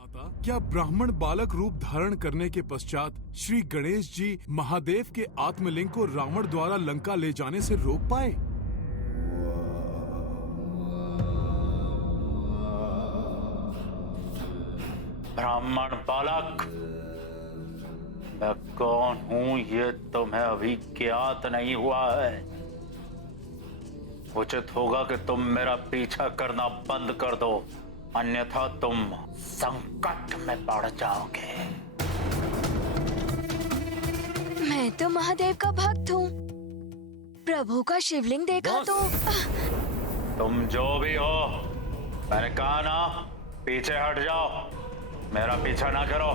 माता, क्या ब्राह्मण बालक रूप धारण करने के पश्चात श्री गणेश जी महादेव के आत्मलिंग को रावण द्वारा लंका ले जाने से रोक पाए? ब्राह्मण बालक, मैं कौन हूं ये तुम्हें अभी ज्ञात नहीं हुआ है। उचित होगा कि तुम मेरा पीछा करना बंद कर दो, अन्यथा तुम संकट में पड़ जाओगे। मैं तो महादेव का भक्त हूँ। प्रभु का शिवलिंग देखा तो तुम जो भी हो, मैंने कहा ना, पीछे हट जाओ, मेरा पीछा ना करो।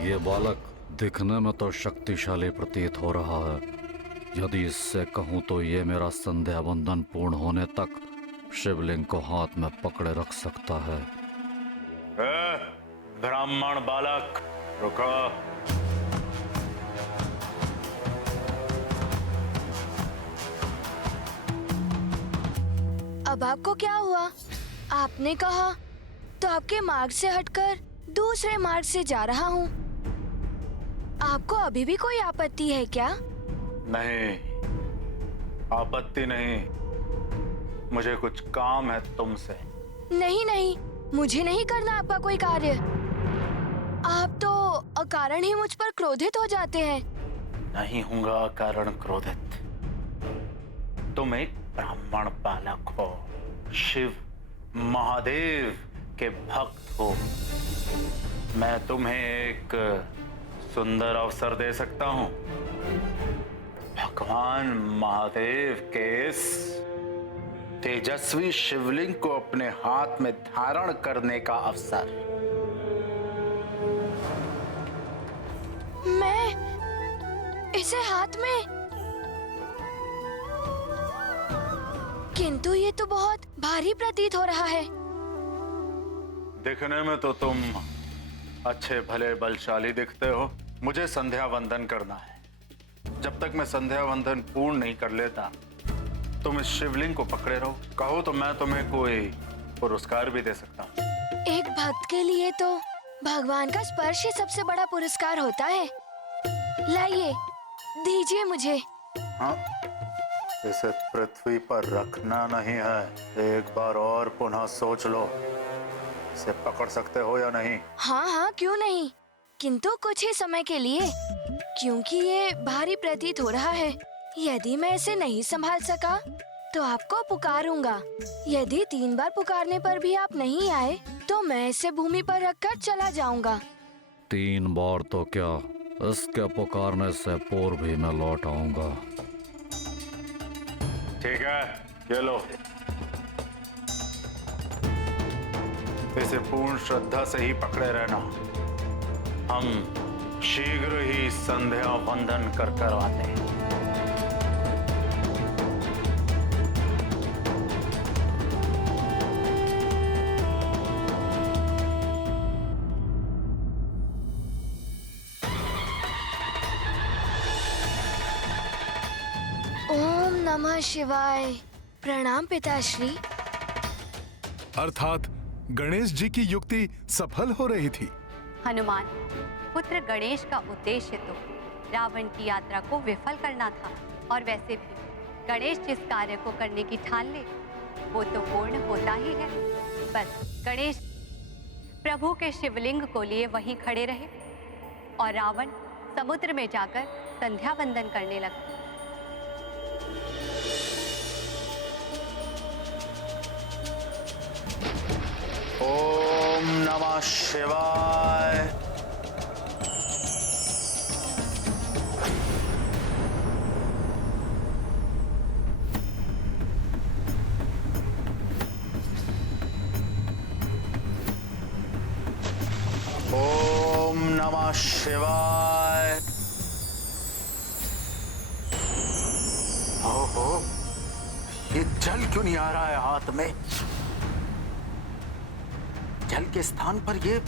ये बालक दिखने में तो शक्तिशाली प्रतीत हो रहा है। यदि इससे कहूं तो ये मेरा संध्या वंदन पूर्ण होने तक शिवलिंग को हाथ में पकड़े रख सकता है। ब्राह्मण बालक, रुको। अब आपको क्या हुआ? आपने कहा तो आपके मार्ग से हटकर दूसरे मार्ग से जा रहा हूँ। आपको अभी भी कोई आपत्ति है क्या? नहीं, आपत्ति नहीं, मुझे कुछ काम है तुमसे। नहीं नहीं, मुझे नहीं करना आपका कोई कार्य। आप तो अकारण ही मुझ पर क्रोधित हो जाते हैं। नहीं हूंगा अकारण क्रोधित। तुम एक ब्राह्मण बालक हो, शिव महादेव के भक्त हो। मैं तुम्हें एक सुंदर अवसर दे सकता हूं। भगवान महादेव के इस तेजस्वी शिवलिंग को अपने हाथ में धारण करने का अवसर। मैं इसे हाथ में? किंतु ये तो बहुत भारी प्रतीत हो रहा है। दिखने में तो तुम अच्छे भले बलशाली दिखते हो। मुझे संध्या वंदन करना है। जब तक मैं संध्या वंदन पूर्ण नहीं कर लेता, तुम इस शिवलिंग को पकड़े रहो। कहो तो मैं तुम्हें कोई पुरस्कार भी दे सकता हूँ। एक भक्त के लिए तो भगवान का स्पर्श ही सबसे बड़ा पुरस्कार होता है। लाइए, दीजिए मुझे। हाँ, इसे पृथ्वी पर रखना नहीं है। एक बार और पुनः सोच लो, इसे पकड़ सकते हो या नहीं? हाँ हाँ, क्यों नहीं, किंतु कुछ ही समय के लिए, क्योंकि ये भारी प्रतीत हो रहा है। यदि मैं इसे नहीं संभाल सका तो आपको पुकारूंगा। यदि 3 बार पुकारने पर भी आप नहीं आए तो मैं इसे भूमि पर रखकर चला जाऊंगा। 3 बार तो क्या, इसके पुकारने से पूर्व भी मैं लौट आऊंगा। ठीक है, ये लो। इसे पूर्ण श्रद्धा से ही पकड़े रहना। हम शीघ्र ही संध्या वंदन कर करवाते हैं। ओम नमः शिवाय। प्रणाम पिताश्री। अर्थात गणेश जी की युक्ति सफल हो रही थी। हनुमान पुत्र गणेश का उद्देश्य तो रावण की यात्रा को विफल करना था, और वैसे भी गणेश जिस कार्य को करने की ठान ले वो तो पूर्ण होता ही है। बस गणेश प्रभु के शिवलिंग को लिए वहीं खड़े रहे और रावण समुद्र में जाकर संध्या वंदन करने लगा। ओम नमः शिवाय। ओम नमः शिवाय। ओहो, ये जल क्यों नहीं आ रहा है हाथ में? जल के स्थान पर ये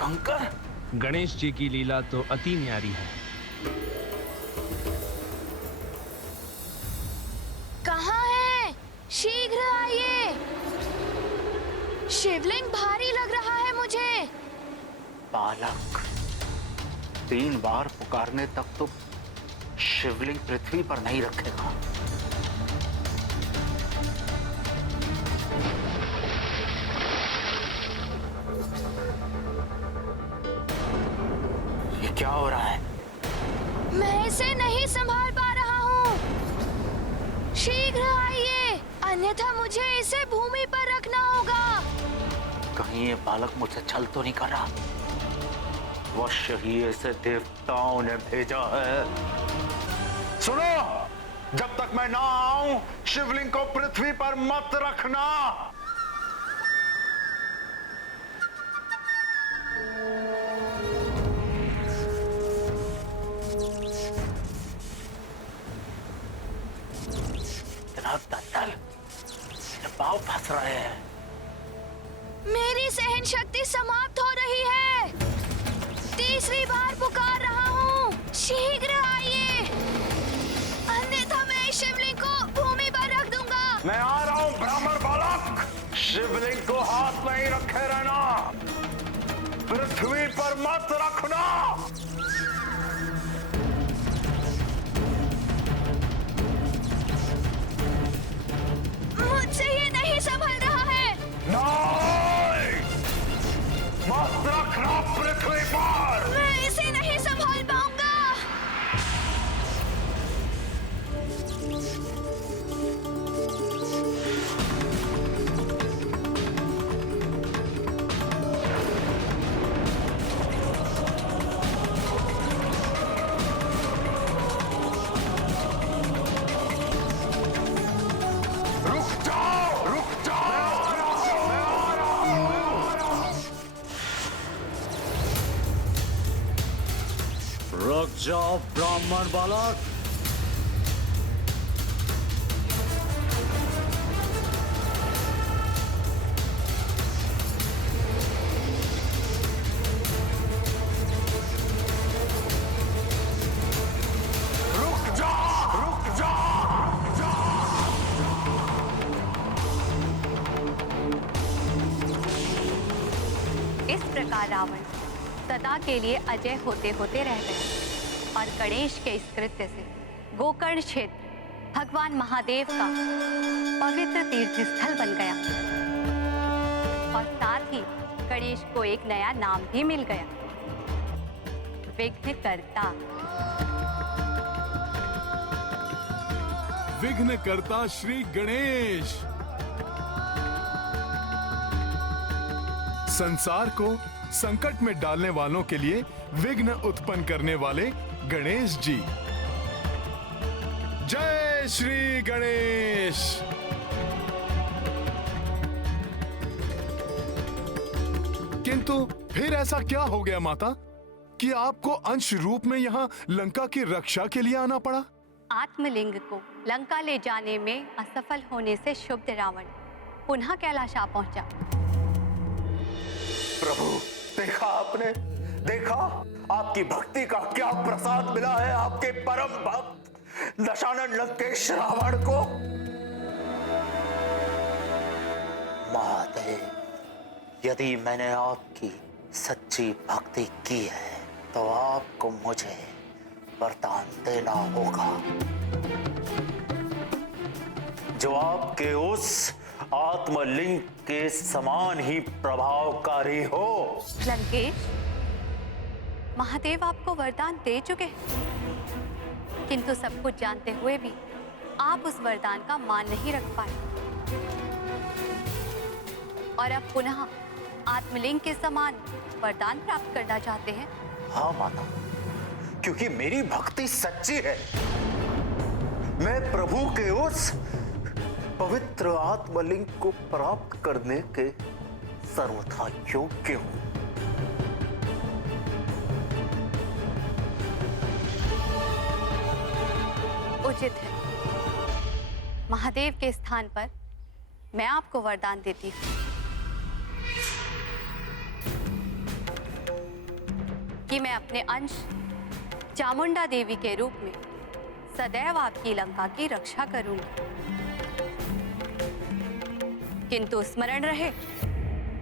कंकर। गणेश जी की लीला तो अति न्यारी है। शीघ्र आइए। शिवलिंग भारी लग रहा है मुझे। बालक, 3 बार पुकारने तक तो शिवलिंग पृथ्वी पर नहीं रखेगा। ये क्या हो रहा है? मैं इसे नहीं संभाल पा रहा हूँ। शीघ्र आइए, अन्यथा मुझे इसे भूमि पर रखना होगा। कहीं ये बालक मुझसे छल तो नहीं कर रहा? वश ही ऐसे देवताओं ने भेजा है। सुनो, जब तक मैं ना आऊं शिवलिंग को पृथ्वी पर मत रखना। इतना दलदल, पांव फंस रहे हैं। मेरी सहन शक्ति समाप्त हो रही है। तीसरी बार पुकार रहा हूँ, शीघ्र आइए, अन्यथा मैं इस शिवलिंग को भूमि पर रख दूंगा। मैं आ रहा हूँ ब्राह्मण बालक। शिवलिंग को हाथ में ही रखे रहना, पृथ्वी पर मत रखना। मुझसे ये नहीं संभल रहा है। नहीं, मत रखना पृथ्वी पर। मैं इसे नहीं संभाल पाऊंगा। रुक जाओ, रुक जाओ। रुक जाओ ब्राह्मण बालक। रुक जाओ, रुक जाओ। इस प्रकार रावण सदा के लिए अजय होते होते रह गए और गणेश के इस कृत्य से गोकर्ण क्षेत्र भगवान महादेव का पवित्र तीर्थ स्थल बन गया और साथ ही गणेश को एक नया नाम भी मिल गया, विघ्नकर्ता। विघ्नकर्ता श्री गणेश। संसार को संकट में डालने वालों के लिए विघ्न उत्पन्न करने वाले गणेश जी। जय श्री गणेश। किंतु फिर ऐसा क्या हो गया माता कि आपको अंश रूप में यहाँ लंका की रक्षा के लिए आना पड़ा? आत्मलिंग को लंका ले जाने में असफल होने से क्षुब्ध रावण पुनः कैलाश आ पहुंचा। प्रभु, देखा आपने, देखा आपकी भक्ति का क्या प्रसाद मिला है आपके परम भक्त दशानन लंकेश रावण को। महादेव, यदि मैंने आपकी सच्ची भक्ति की है तो आपको मुझे वरदान देना होगा जो आपके उस आत्मलिंग के समान ही प्रभावकारी हो। लंकेश, महादेव आपको वरदान दे चुके हैं, किंतु सब कुछ जानते हुए भी आप उस वरदान का मान नहीं रख पाए और अब पुनः आत्मलिंग के समान वरदान प्राप्त करना चाहते हैं। हाँ माता, क्योंकि मेरी भक्ति सच्ची है। मैं प्रभु के उस पवित्र आत्मलिंग को प्राप्त करने के सर्वथा योग्य हूं। उचित है, महादेव के स्थान पर मैं आपको वरदान देती हूँ कि मैं अपने अंश चामुंडा देवी के रूप में सदैव आपकी लंका की रक्षा करूंगी। किंतु स्मरण रहे,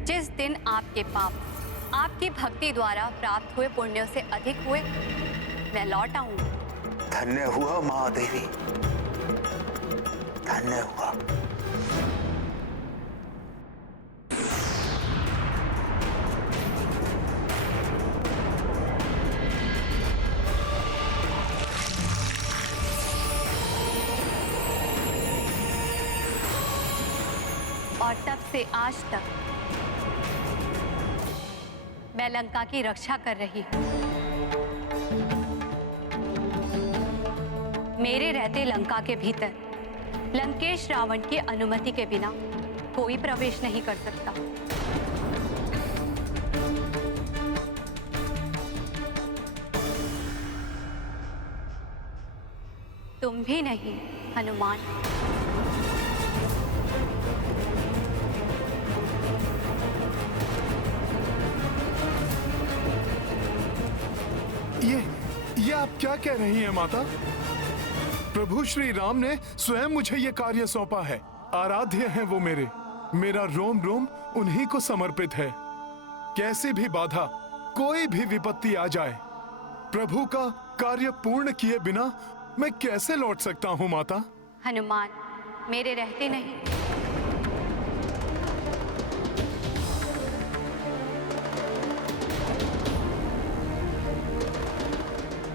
जिस दिन आपके पाप आपकी भक्ति द्वारा प्राप्त हुए पुण्यों से अधिक हुए, मैं लौट आऊंगी। धन्य हुआ महादेवी, धन्य हुआ। और तब से आज तक मैं लंका की रक्षा कर रही हूं। मेरे रहते लंका के भीतर लंकेश रावण की अनुमति के बिना कोई प्रवेश नहीं कर सकता। तुम भी नहीं हनुमान। ये आप क्या कह रही हैं माता? प्रभु श्री राम ने स्वयं मुझे ये कार्य सौंपा है। आराध्य हैं वो मेरा रोम रोम उन्हीं को समर्पित है। कैसी भी बाधा, कोई भी विपत्ति आ जाए, प्रभु का कार्य पूर्ण किए बिना मैं कैसे लौट सकता हूँ माता? हनुमान, मेरे रहते नहीं।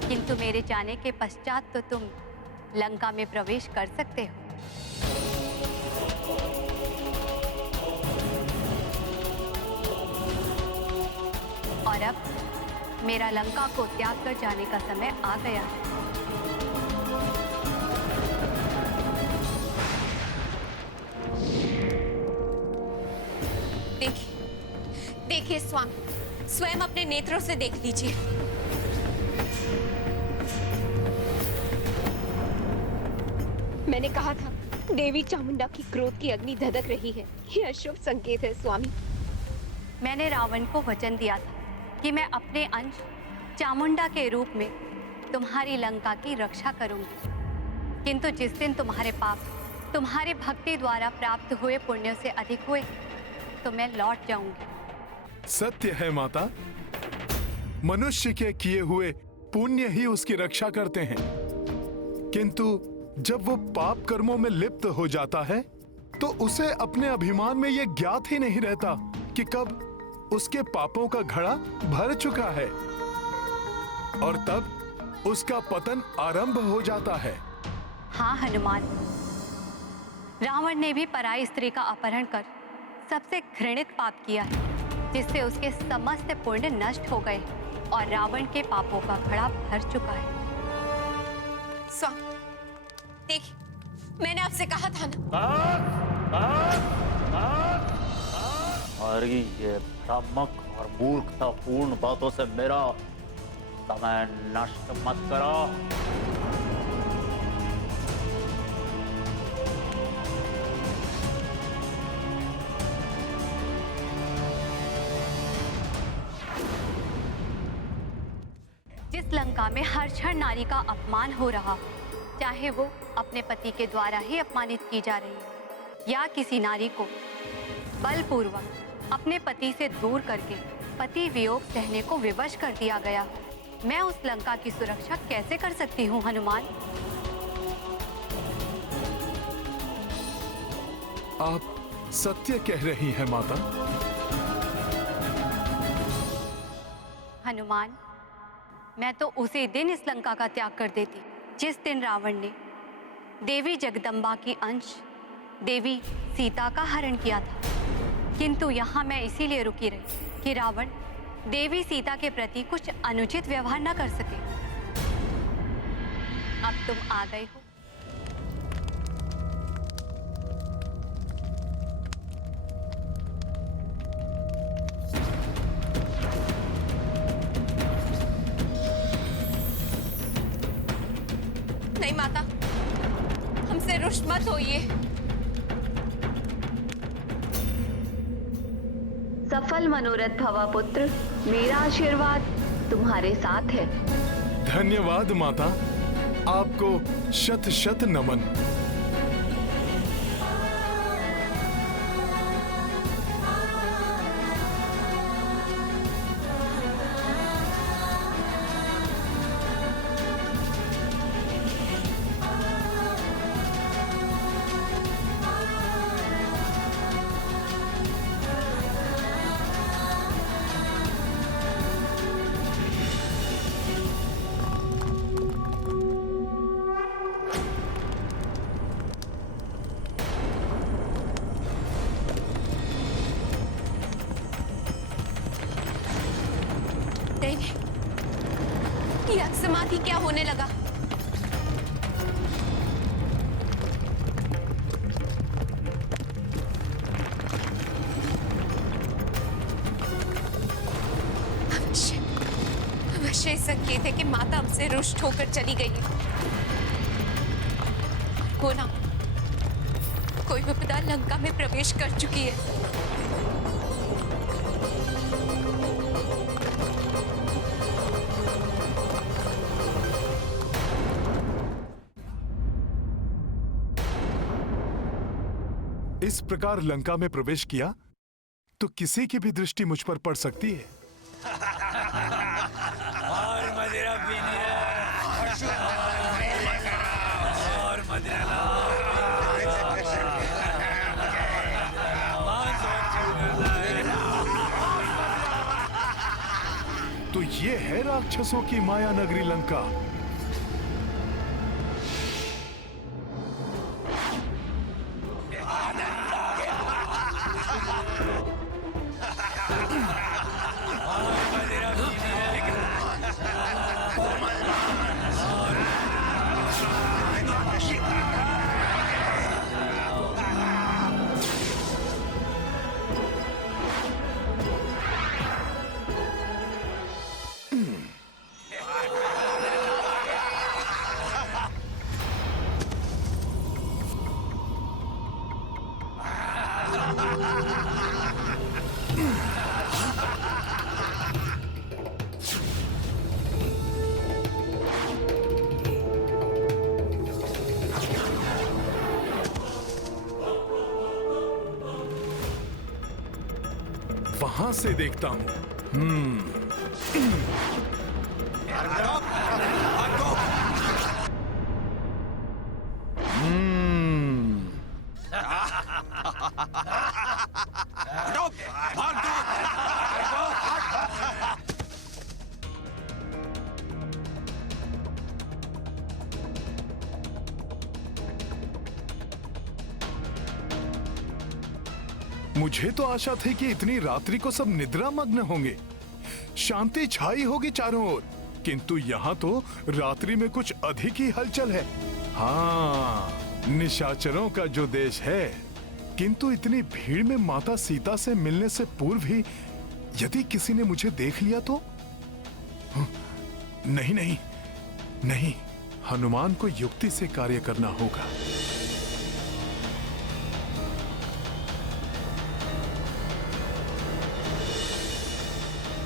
किंतु मेरे जाने के पश्चात तो तुम लंका में प्रवेश कर सकते हो। और अब मेरा लंका को त्याग कर जाने का समय आ गया है। देखिए स्वामी, स्वयं अपने नेत्रों से देख लीजिए। मैंने कहा था, देवी चामुंडा की क्रोध की अग्नि धधक रही है। यह अशुभ संकेत है स्वामी। मैंने रावण को वचन दिया था कि मैं अपने अंश चामुंडा के रूप में तुम्हारी लंका की रक्षा करूंगी। किंतु जिस दिन तुम्हारे पाप तुम्हारी भक्ति द्वारा प्राप्त हुए पुण्यों से अधिक हुए, तो मैं लौट जाऊंगी। सत्य है माता, मनुष्य के किए हुए पुण्य ही उसकी रक्षा करते हैं। किंतु जब वो पाप कर्मों में लिप्त हो जाता है, तो उसे अपने अभिमान में ये ज्ञात ही नहीं रहता कि कब उसके पापों का घड़ा भर चुका है, और तब उसका पतन आरंभ हो जाता है। हाँ हनुमान, रावण ने भी पराई स्त्री का अपहरण कर सबसे घृणित पाप किया है, जिससे उसके समस्त पुण्य नष्ट हो गए और रावण के पापों का घड़ा भर चुका है। स्वामी देखिए, मैंने आपसे कहा था ना। और ये भ्रामक और मूर्खतापूर्ण बातों से मेरा समय नष्ट मत करो। जिस लंका में हर क्षण नारी का अपमान हो रहा, चाहे वो अपने पति के द्वारा ही अपमानित की जा रही है या किसी नारी को बलपूर्वक अपने पति से दूर करके पति वियोग सहने को विवश कर दिया गया, मैं उस लंका की सुरक्षा कैसे कर सकती हूँ हनुमान? आप सत्य कह रही हैं माता। हनुमान, मैं तो उसी दिन इस लंका का त्याग कर देती जिस दिन रावण ने देवी जगदम्बा की अंश देवी सीता का हरण किया था। किंतु यहाँ मैं इसीलिए रुकी रही कि रावण देवी सीता के प्रति कुछ अनुचित व्यवहार न कर सके। अब तुम आ गए हो, नहीं माता, हमसे रुष्ट मत होइए। सफल मनोरथ भवा पुत्र, मेरा आशीर्वाद तुम्हारे साथ है। धन्यवाद माता, आपको शत शत नमन। समाधि क्या होने लगा? अवश्य संकेत है कि माता हमसे रुष्ट होकर चली गई है। हो ना, कोई विपदा लंका में प्रवेश कर चुकी है। इस प्रकार लंका में प्रवेश किया तो किसी की भी दृष्टि मुझ पर पड़ सकती है। और मदिरा पीनी है, और मदिरा तो ये है राक्षसों की माया नगरी लंका। वहां से देखता हूं। मुझे तो आशा थी कि इतनी रात्रि को सब निद्रा मग्न होंगे, शांति छाई होगी चारों ओर, किंतु यहाँ तो रात्रि में कुछ अधिक ही हलचल है। हाँ, निशाचरों का जो देश है, किंतु इतनी भीड़ में माता सीता से मिलने से पूर्व ही यदि किसी ने मुझे देख लिया तो? नहीं नहीं नहीं, हनुमान को युक्ति से कार्य करना होगा।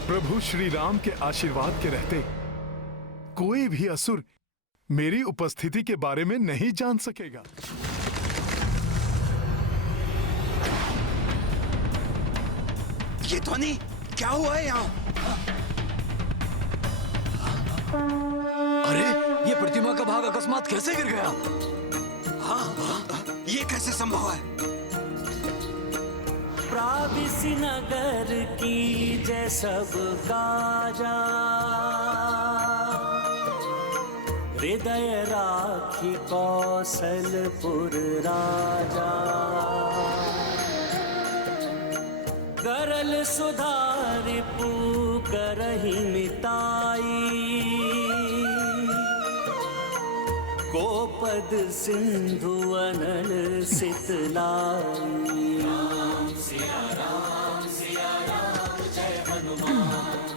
प्रभु श्री राम के आशीर्वाद के रहते कोई भी असुर मेरी उपस्थिति के बारे में नहीं जान सकेगा। ये ध्वनि क्या हुआ है यहाँ? अरे, ये प्रतिमा का भाग अकस्मात कैसे गिर गया? ये कैसे संभव है? प्राविसी नगर की जय सब काजा, हृदय राखी कौशलपुर राजा। करल सुधारि पू करहि मिताई, गोपद सिंधु अनल सितलाई। सिया राम जय हनुमान,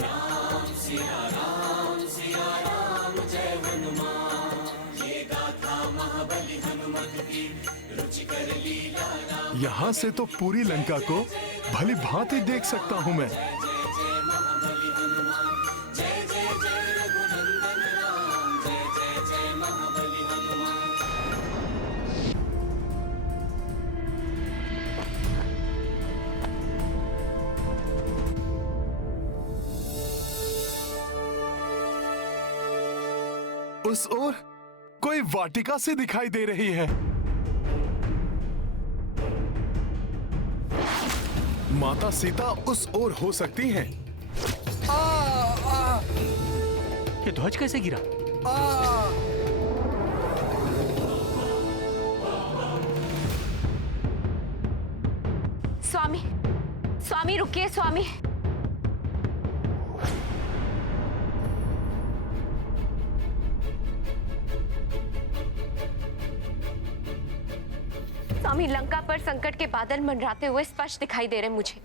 राम सिया राम जय हनुमान। ये गाथा महाबली हनुमत की रुचिकर लीला राम। यहाँ से तो पूरी लंका को भली भांति देख सकता हूँ मैं। उस ओर कोई वाटिका सी दिखाई दे रही है। माता सीता उस ओर हो सकती हैं। ये ध्वज कैसे गिरा? स्वामी, स्वामी रुकिए स्वामी। स्वामी, लंका पर संकट के बादल मंडराते हुए स्पष्ट दिखाई दे रहे मुझे,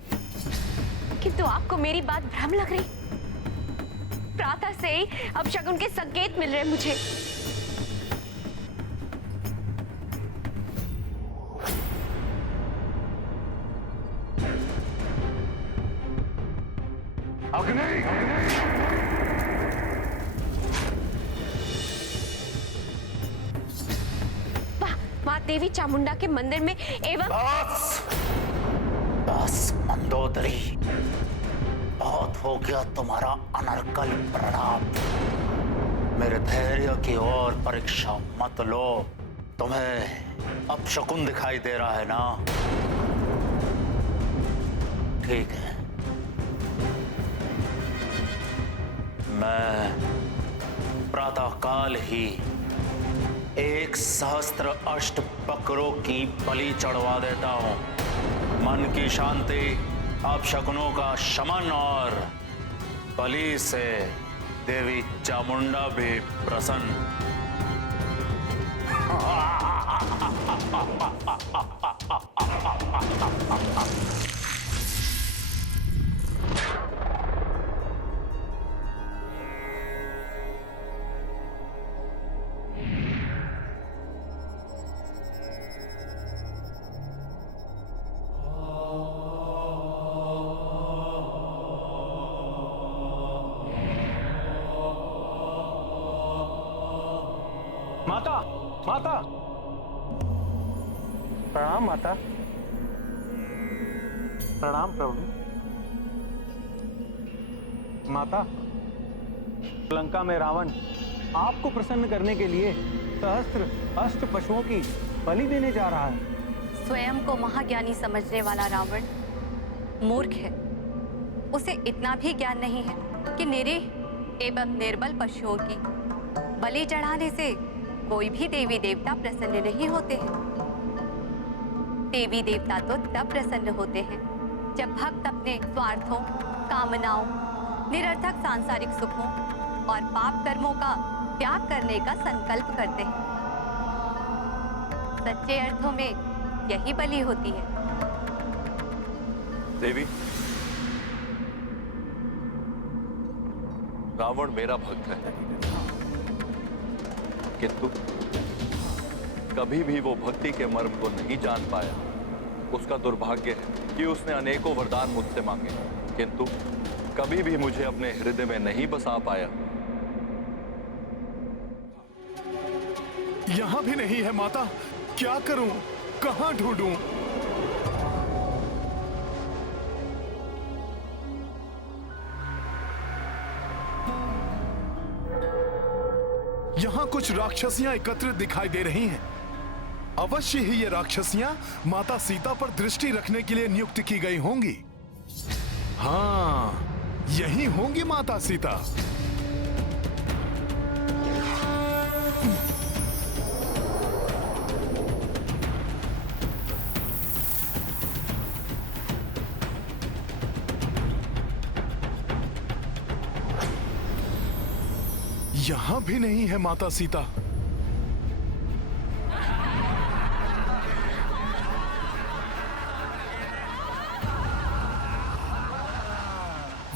किंतु आपको मेरी बात भ्रम लग रही। प्रातः से ही अपशकुन के संकेत मिल रहे मुझे। माँ देवी चामुंडा के मंदिर में एवं बस मंदोदरी, बहुत हो गया तुम्हारा अनर्गल प्रणाम। मेरे धैर्य की और परीक्षा मत लो। तुम्हें अपशकुन दिखाई दे रहा है ना? ठीक है, मैं प्रातःकाल ही 1,000 अष्ट बकरों की बलि चढ़वा देता हूं। मन की शांति, अपशकुनों का शमन और बलि से देवी चामुंडा भी प्रसन्न। माता, माता, प्रणाम माता। प्रणाम प्रभु। माता, लंका में रावण आपको प्रसन्न करने के लिए सहस्त्र अष्ट पशुओं की बलि देने जा रहा है। स्वयं को महाज्ञानी समझने वाला रावण मूर्ख है। उसे इतना भी ज्ञान नहीं है कि निरीह एवं निर्बल पशुओं की बलि चढ़ाने से कोई भी देवी देवता प्रसन्न नहीं होते हैं। देवी देवता तो तब प्रसन्न होते हैं जब भक्त अपने स्वार्थों, कामनाओं, निरर्थक सांसारिक सुखों और पाप कर्मों का त्याग करने का संकल्प करते हैं। सच्चे अर्थों में यही बलि होती है। देवी, रावण मेरा भक्त है, किंतु कभी भी वो भक्ति के मर्म को नहीं जान पाया। उसका दुर्भाग्य है कि उसने अनेकों वरदान मुझसे मांगे, किंतु कभी भी मुझे अपने हृदय में नहीं बसा पाया। यहां भी नहीं है माता, क्या करूं, कहां ढूंढूं? यहां कुछ राक्षसियां एकत्रित दिखाई दे रही हैं। अवश्य ही ये राक्षसियां माता सीता पर दृष्टि रखने के लिए नियुक्त की गई होंगी। हाँ, यही होंगी माता सीता। यहां भी नहीं है माता सीता।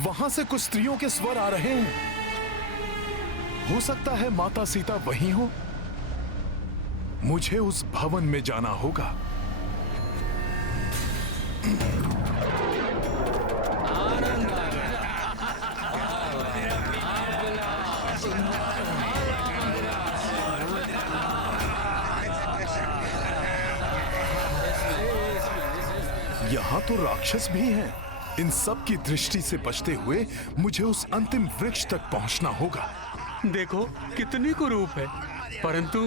वहां से कुछ स्त्रियों के स्वर आ रहे हैं। हो सकता है माता सीता वहीं हो। मुझे उस भवन में जाना होगा। यहाँ तो राक्षस भी हैं। इन सब की दृष्टि से बचते हुए मुझे उस अंतिम वृक्ष तक पहुंचना होगा। देखो कितनी कुरूप है, परंतु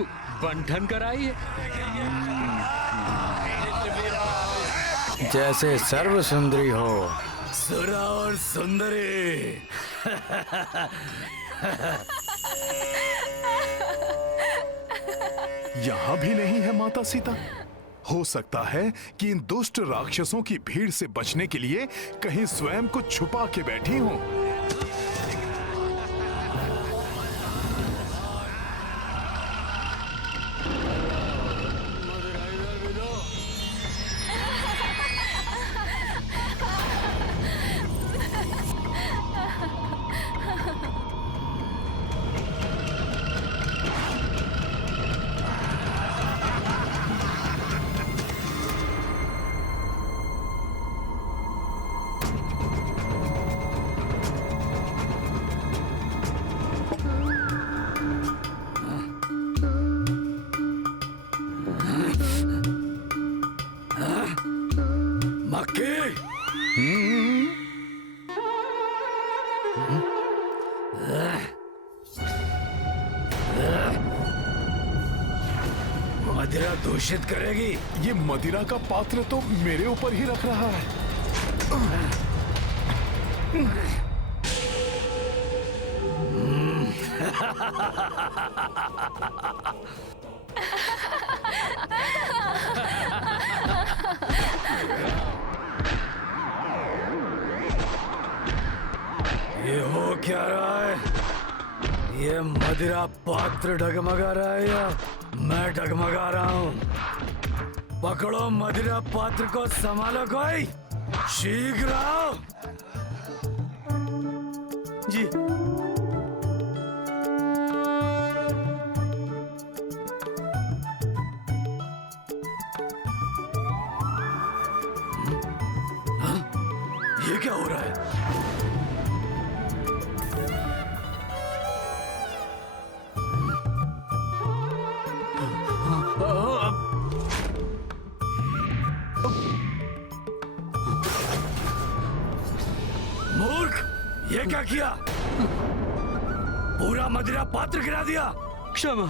बंधन कराई है। जैसे सर्व सुंदरी हो। सुरा और सुंदरी। यहाँ भी नहीं है माता सीता। हो सकता है कि इन दुष्ट राक्षसों की भीड़ से बचने के लिए कहीं स्वयं को छुपा के बैठी हो। चुटकी। मदिरा दूषित करेगी। ये मदिरा का पात्र तो मेरे ऊपर ही रख रहा है। ये हो क्या रहा है? ये मदिरा पात्र डगमगा रहा है या मैं डगमगा रहा हूँ? पकड़ो मदिरा पात्र को, संभालो कोई, शीघ्र आओ। जी। ये क्या हो रहा है? मूर्ख, ये क्या किया? पूरा मदिरा पात्र गिरा दिया। क्षमा।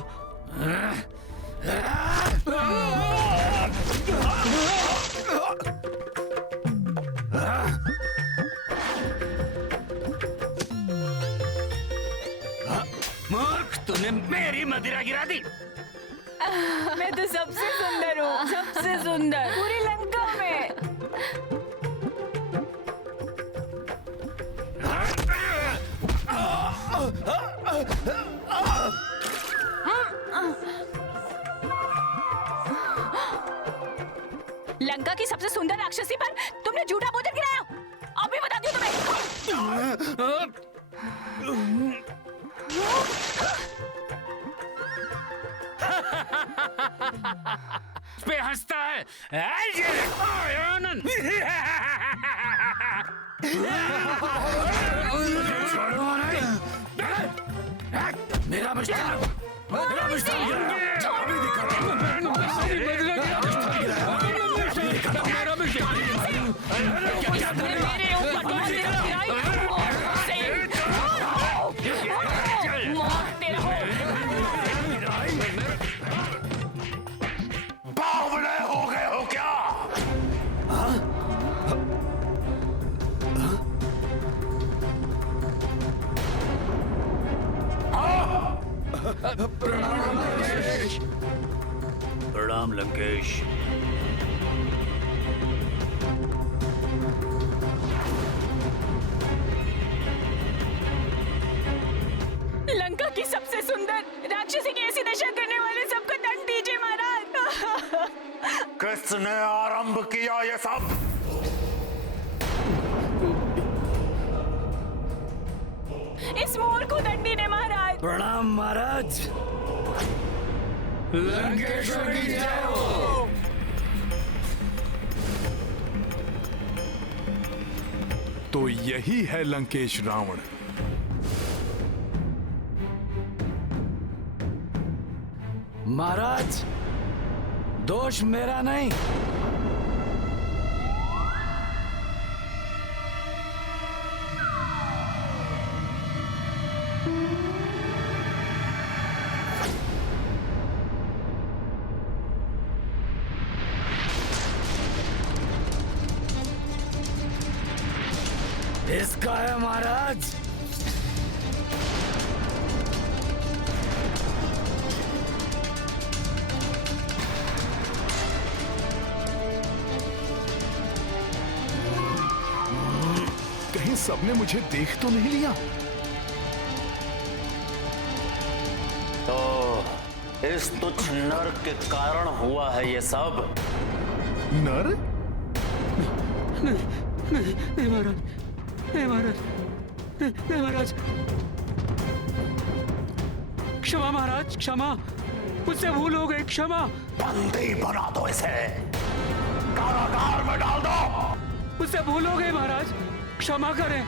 मूर्ख, तूने मेरी मदिरा गिरा दी। मैं तो सबसे सुंदर हूँ, सबसे सुंदर पूरी लंका में। लंका की सबसे सुंदर राक्षसी पर तुमने झूठा भोजन गिराया। अभी बताती हूँ तुम्हें। पे हंसता है। आनंद। छोड़ो नहीं। मेरा मिष्ठान, मेरा मिष्ठान गिरा। अभी दिखाता हूँ। मेरे ऊपर तुमने गिराई। मारते रहो। बावले हो गए हो क्या? प्रणाम लंकेश। लंका की सबसे सुंदर राक्षसी की ऐसी दशा करने वाले सबको दंड दीजिए महाराज। किसने आरंभ किया ये सब? इस मोर को दंडी ने महाराज। प्रणाम महाराज। लंकेश्वर की जय हो। तो यही है लंकेश रावण। महाराज, दोष मेरा नहीं। इसका है महाराज। कहीं सबने मुझे देख तो नहीं लिया? तो इस तुच्छ नर के कारण हुआ है ये सब। नर? नहीं महाराज, नहीं महाराज, नहीं महाराज। क्षमा महाराज, क्षमा। मुझसे भूल हो गई, क्षमा। बंदी बना दो इसे, कारागार में डाल दो। मुझसे भूल हो गई महाराज, क्षमा करें।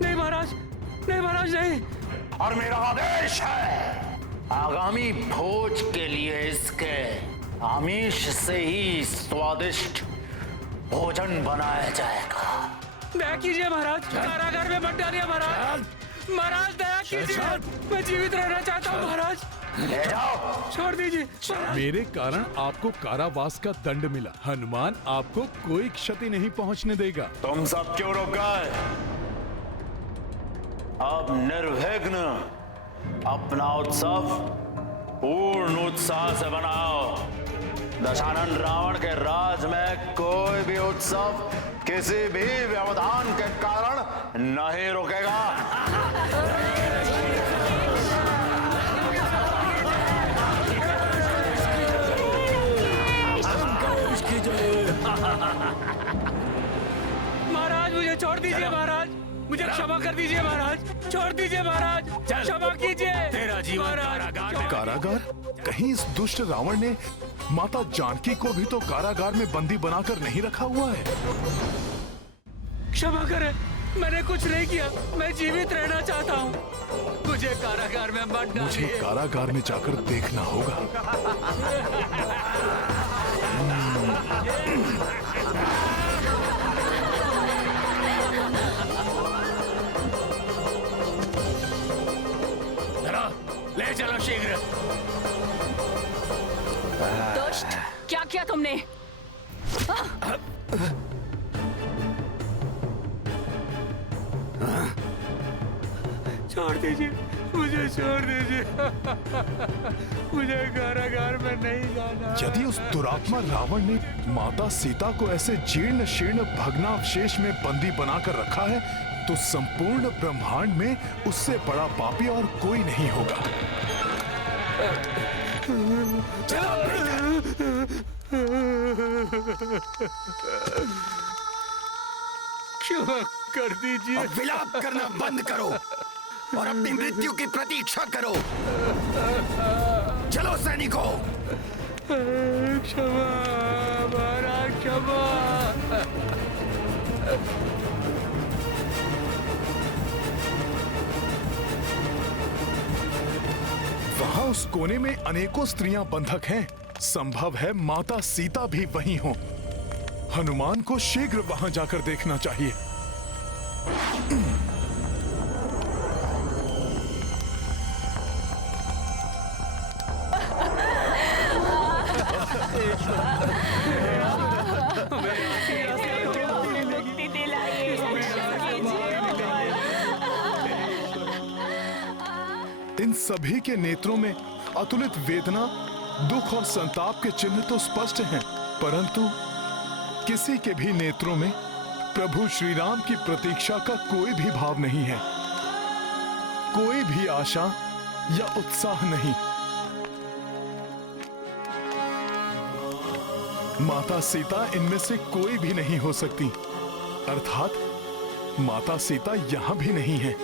नहीं महाराज, नहीं महाराज, नहीं। और मेरा आदेश है आगामी भोज के लिए इसके आमिष से ही स्वादिष्ट भोजन बनाया जाएगा। दया कीजिए महाराज, कारागार में मत डालिए महाराज। महाराज दया कीजिए, मैं जीवित रहना चाहता हूँ महाराज। ले जाओ, छोड़ दीजिए। मेरे कारण आपको कारावास का दंड मिला। हनुमान आपको कोई क्षति नहीं पहुंचने देगा। तुम सब क्यों रुक गए? अब निर्विघ्न अपना उत्सव पूर्ण उत्साह से बनाओ। दशानन रावण के राज में कोई भी उत्सव किसी भी व्यवधान के कारण नहीं रुकेगा। महाराज मुझे छोड़ दीजिए महाराज, मुझे क्षमा कर दीजिए महाराज, छोड़ दीजिए महाराज, क्षमा कीजिए। तेरा जीवन कारागार? कहीं इस दुष्ट रावण ने माता जानकी को भी तो कारागार में बंदी बनाकर नहीं रखा हुआ है। क्षमा करें, मैंने कुछ नहीं किया, मैं जीवित रहना चाहता हूँ। मुझे कारागार में मत मुझे डालिए। कारागार में जाकर देखना होगा। ले चलो शीघ्र। दुष्ट, क्या किया तुमने? छोड़ दीजिए, मुझे छोड़ दीजिए। मुझे कारागार में नहीं जाना। यदि उस दुरात्मा रावण ने माता सीता को ऐसे जीर्ण शीर्ण भग्नावशेष में बंदी बनाकर रखा है, तो संपूर्ण ब्रह्मांड में उससे बड़ा पापी और कोई नहीं होगा। क्षमा कर दीजिए। विलाप करना बंद करो और अपनी मृत्यु की प्रतीक्षा करो। चलो सैनिकों। क्षमा महाराज, क्षमा। वहाँ उस कोने में अनेकों स्त्रियां बंधक हैं। संभव है माता सीता भी वहीं हो। हनुमान को शीघ्र वहां जाकर देखना चाहिए। इन सभी के नेत्रों में अतुलित वेदना, दुख और संताप के चिन्ह तो स्पष्ट हैं, परंतु किसी के भी नेत्रों में प्रभु श्री राम की प्रतीक्षा का कोई भी भाव नहीं है। कोई भी आशा या उत्साह नहीं। माता सीता इनमें से कोई भी नहीं हो सकती, अर्थात माता सीता यहां भी नहीं है।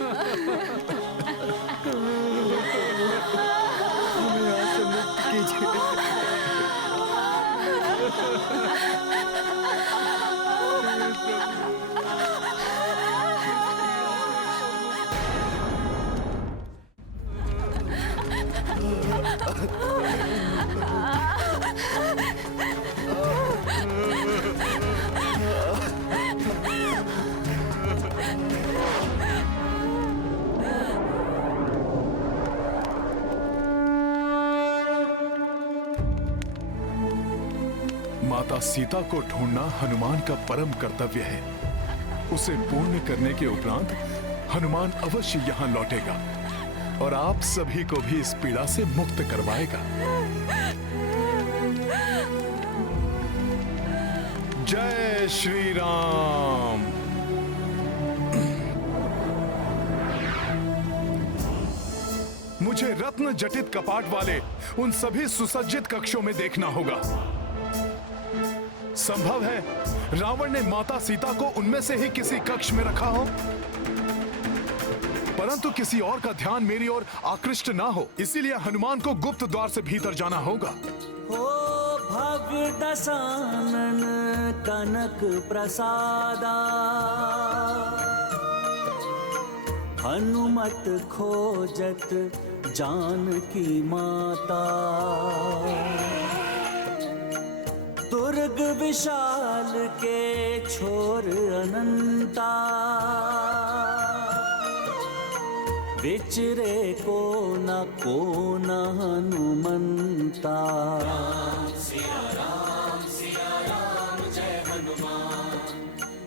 माता सीता को ढूंढना हनुमान का परम कर्तव्य है। उसे पूर्ण करने के उपरांत हनुमान अवश्य यहाँ लौटेगा और आप सभी को भी इस पीड़ा से मुक्त करवाएगा। जय श्री राम। मुझे रत्न जटित कपाट वाले उन सभी सुसज्जित कक्षों में देखना होगा। संभव है रावण ने माता सीता को उनमें से ही किसी कक्ष में रखा हो, परंतु किसी और का ध्यान मेरी ओर आकृष्ट ना हो, इसीलिए हनुमान को गुप्त द्वार से भीतर जाना होगा। हो भव्य दशानन कनक प्रसादा, हनुमत खोजत जानकी माता। दुर्ग विशाल के छोर अनंता, विचरे को न हनुमंता। राम सिया राम जय हनुमान।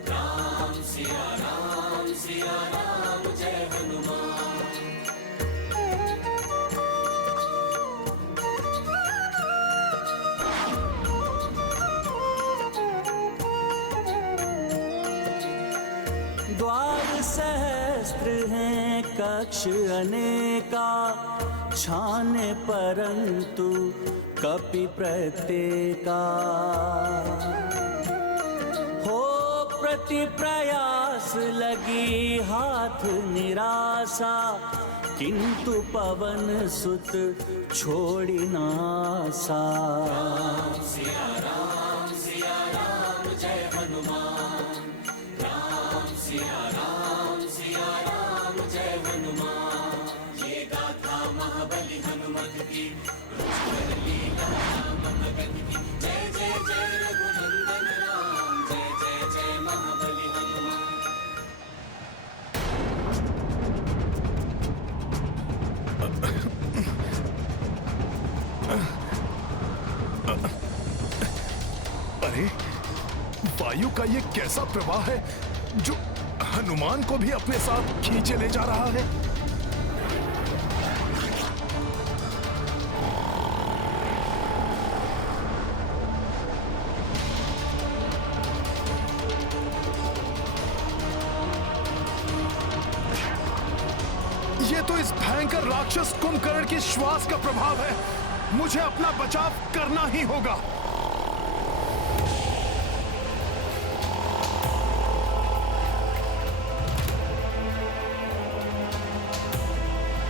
राम सिया राम जय हनुमान। द्वार सहस्त्र हैं कक्ष अनेका, छाने परंतु कपि प्रत्येका। हो प्रति प्रयास लगी हाथ निराशा, किंतु पवन सुत छोड़ी नासा। राम सिया राम जय हनुमान। राम सिया राम जय हनुमान। ये गाथा महाबली हनुमत की, जय जय जय रघुनंदन राम। जय जय जय महाबली हनुमान। अरे वायु का ये कैसा प्रवाह है जो हनुमान को भी अपने साथ खींचे ले जा रहा है। ये तो इस भयंकर राक्षस कुंभकर्ण के श्वास का प्रभाव है। मुझे अपना बचाव करना ही होगा।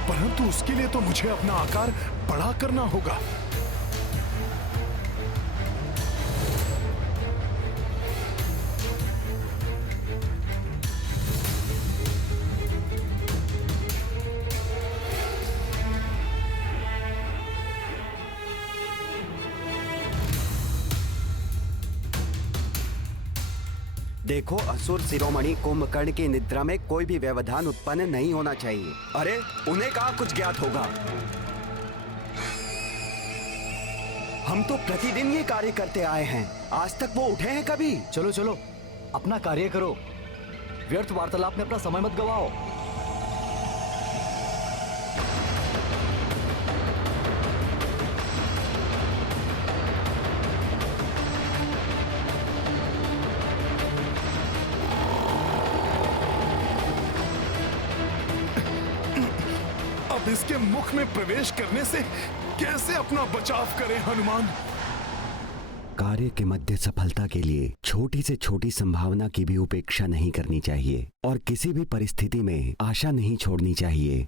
परंतु उसके लिए तो मुझे अपना आकार बड़ा करना होगा। देखो, असुर शिरोमणि कुंभकर्ण की निद्रा में कोई भी व्यवधान उत्पन्न नहीं होना चाहिए। अरे उन्हें कहाँ कुछ ज्ञात होगा। हम तो प्रतिदिन ये कार्य करते आए हैं, आज तक वो उठे हैं कभी? चलो चलो अपना कार्य करो, व्यर्थ वार्तालाप में अपना समय मत गवाओ। इसके मुख में प्रवेश करने से कैसे अपना बचाव करें हनुमान? कार्य के मध्य सफलता के लिए छोटी से छोटी संभावना की भी उपेक्षा नहीं करनी चाहिए और किसी भी परिस्थिति में आशा नहीं छोड़नी चाहिए।